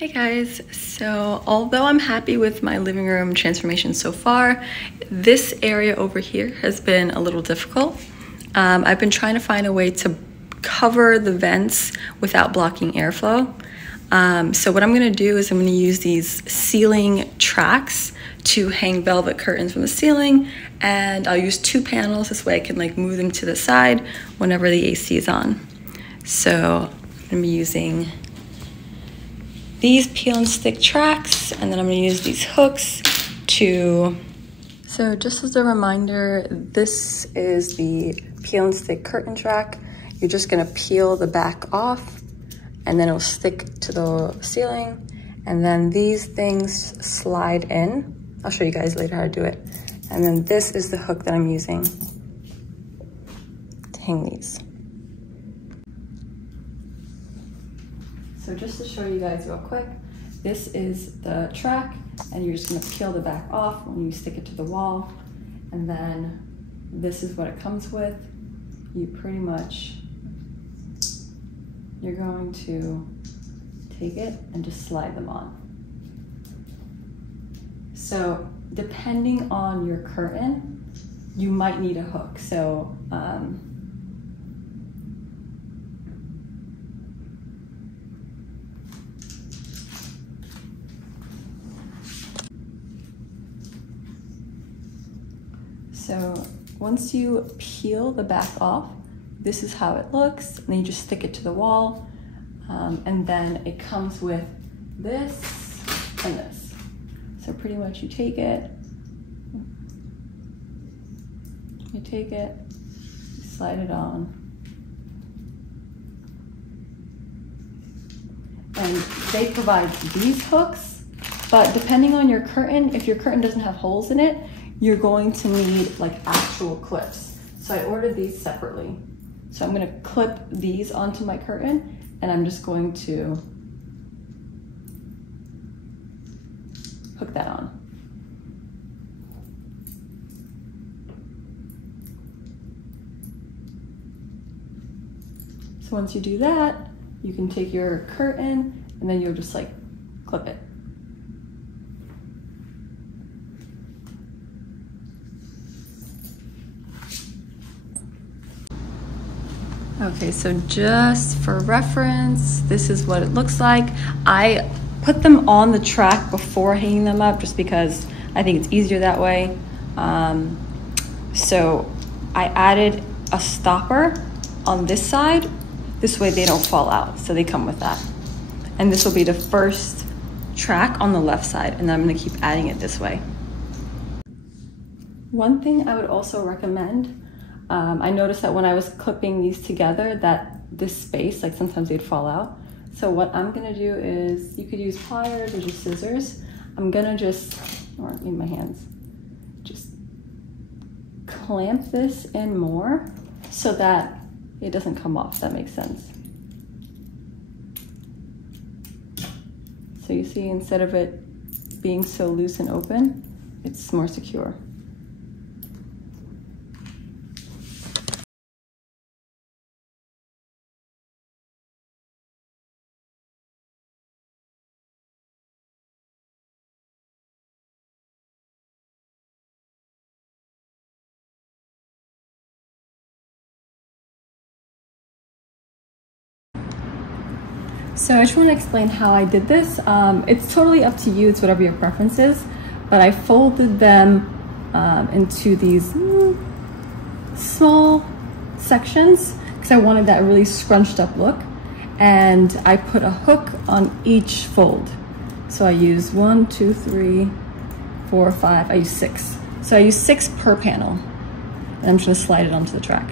Hey guys, so although I'm happy with my living room transformation so far, this area over here has been a little difficult. I've been trying to find a way to cover the vents without blocking airflow. So what I'm gonna do is I'm gonna use these ceiling tracks to hang velvet curtains from the ceiling, and I'll use 2 panels, this way I can like move them to the side whenever the AC is on. So I'm gonna be using these peel and stick tracks, and then I'm gonna use these hooks to... So just as a reminder, this is the peel and stick curtain track. You're just gonna peel the back off and then it'll stick to the ceiling. And then these things slide in. I'll show you guys later how to do it. And then this is the hook that I'm using to hang these. So just to show you guys real quick, this is the track, and you're just gonna peel the back off when you stick it to the wall. And then this is what it comes with. You pretty much, you're going to take it and just slide them on. So depending on your curtain, you might need a hook. So, So once you peel the back off, this is how it looks, and then you just stick it to the wall, and then it comes with this and this. So pretty much you take it, you slide it on, and they provide these hooks, but depending on your curtain, if your curtain doesn't have holes in it, you're going to need like actual clips. So I ordered these separately. So I'm gonna clip these onto my curtain, and I'm just going to hook that on. So once you do that, you can take your curtain and then you'll just like clip it. Okay, so just for reference, this is what it looks like. I put them on the track before hanging them up just because I think it's easier that way. So I added a stopper on this side. This way they don't fall out, so they come with that. And this will be the first track on the left side, and then I'm gonna keep adding it this way. One thing I would also recommend, I noticed that when I was clipping these together that this space, like sometimes they'd fall out. So what I'm gonna do is, you could use pliers or just scissors. I'm gonna just, or in my hands, just clamp this in more so that it doesn't come off, if that makes sense. So you see, instead of it being so loose and open, it's more secure. So I just want to explain how I did this. It's totally up to you, it's whatever your preference is, but I folded them into these small sections because I wanted that really scrunched up look, and I put a hook on each fold. So I use 1, 2, 3, 4, 5, I use 6. So I use 6 per panel, and I'm just going to slide it onto the track.